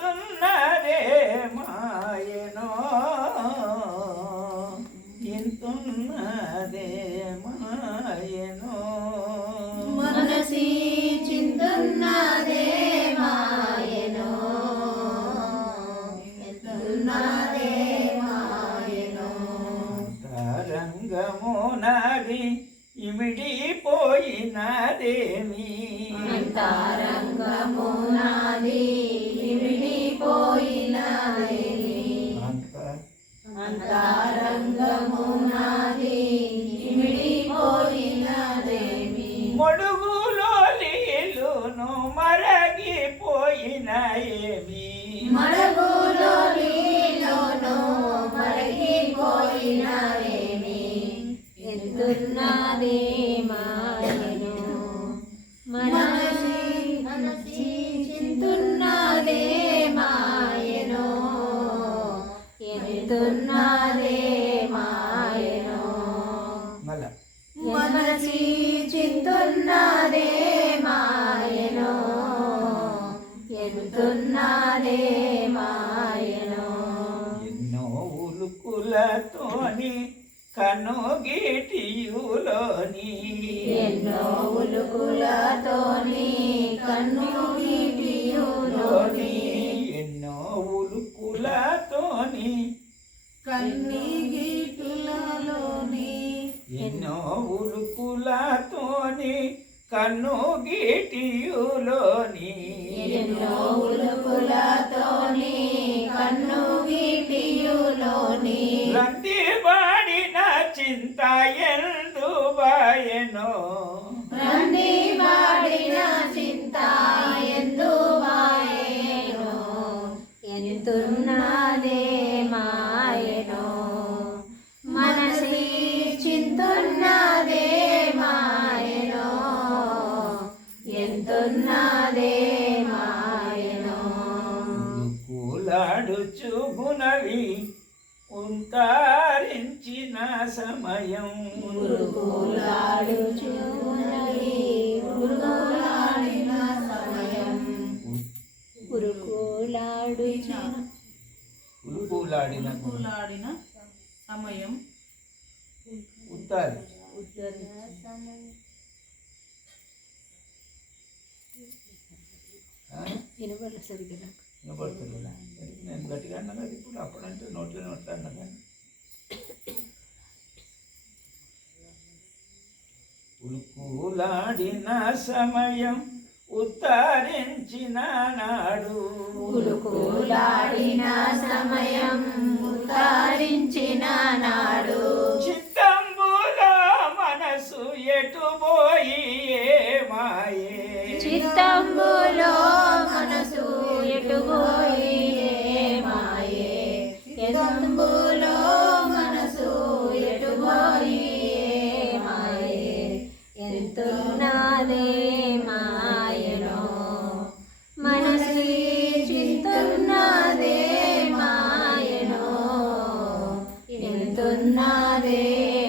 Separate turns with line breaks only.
ఇంతున్నదే మాయనో. ఇంతున్నదే మాయనో.
మనసి చింతున్నదే మాయనో. ఎంతున్నదే మాయనో.
తరంగము నాది ఇమిడిపోయినదేమి.
అంతరంగము అంతరంగము నాది విడిపోయినదేమి
మొడుగులో నీళ్ళును మరగిపోయినయేమి
మడుగులో నీలోను మరగిపోయినవేమి
ఎంతున్నదే మాయను? మనసి మనసి చింతున్నదే మాయను.
ఉలుకులతోని కనుగీటియులోని
ఎన్నో ఉలుకులతోని కన్ను గీటియులోని.
ఎన్నో ఉలుకులతోని
కన్నీగీటులలోని
ఎన్నో ఉలుకులతోని కన్ను గీటియులోని.
ఎన్నో
రంది బాడిన చింత ఎందు బాయనో
రండి
వాడిన చింత ఎందు మాయను ఎంతున్నదే మాయను.
మనసి
చింతున్నదే మాయను. ఎంతున్నదే మాయను.
కూలాడుచు గుణవి ఉంతారించిన సమయం. ఉరుకులాడిన
సమయం.
ఉత్తారి?
వినబడలేదు సరిగ్గా
వినపడుతుంది నేను గట్టిగా అన్నా కదా ఇప్పుడు అప్పుడంటే నోట్లోనే మాట్లాడినా కానీ. ఉలుకులాడిన సమయం ఉత్తరించిన నాడు.
ఉలుకులాడిన సమయం ఉత్తరించిన నాడు.
చిత్తంబుల మనసు ఎటు పోయి ఏ మాయే?
చిత్తంబు I need.